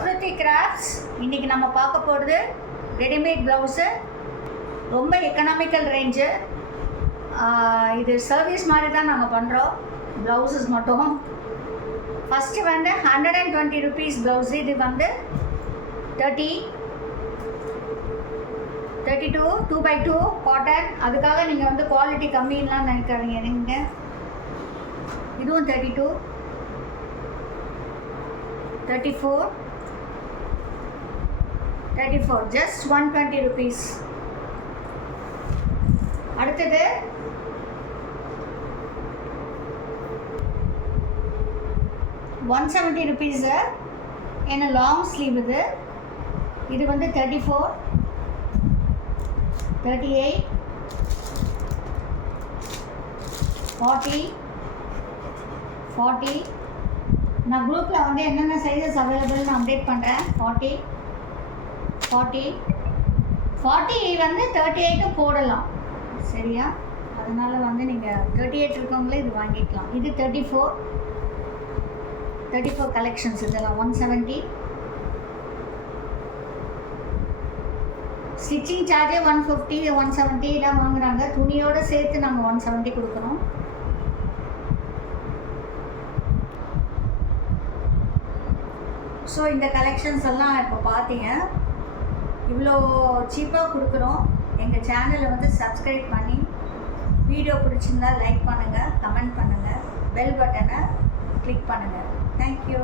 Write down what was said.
Kriti Crafts. இன்றைக்கி நம்ம பார்க்க போகிறது ரெடிமேட் ப்ளவுஸு, ரொம்ப எக்கனாமிக்கல் ரேஞ்சு. இது சர்வீஸ் மாதிரி தான் நாங்கள் பண்ணுறோம், ப்ளவுஸஸ் மட்டும். ஃபஸ்ட்டு வந்து 120 rupees ப்ளவுஸு. இது வந்து 32 2x2 காட்டன். அதுக்காக நீங்கள் வந்து குவாலிட்டி கம்மின்லாம் நினைக்காதீங்க. நீங்கள் இதுவும் 32 34 just 120 rupees. அடுத்தது ₹170 என்ன லாங் ஸ்லீவ். இது வந்து 34 38 40. நான் குரூப்பில் வந்து என்னென்ன சைஸஸ் அவைலபிள்னு அப்டேட் பண்ணுறேன். 40 வந்து 38 போடலாம், சரியா? அதனால் வந்து நீங்கள் 38 இருக்கவங்களே இது வாங்கிக்கலாம். இது 34 கலெக்ஷன்ஸ். இதெல்லாம் 170. ஸ்டிச்சிங் சார்ஜே 150 170 எல்லாம் வாங்குகிறாங்க. துணியோடு சேர்த்து நாங்கள் 170 கொடுக்குறோம். ஸோ இந்த கலெக்ஷன்ஸ் எல்லாம் இப்போ பார்த்தீங்க, இவ்வளோ சீப்பாக கொடுக்குறோம். எங்கள் சேனலை வந்து சப்ஸ்கிரைப் பண்ணி, வீடியோ பிடிச்சிருந்தால் லைக் பண்ணுங்கள், கமெண்ட் பண்ணுங்கள், பெல் பட்டனை கிளிக் பண்ணுங்கள். தேங்க்யூ.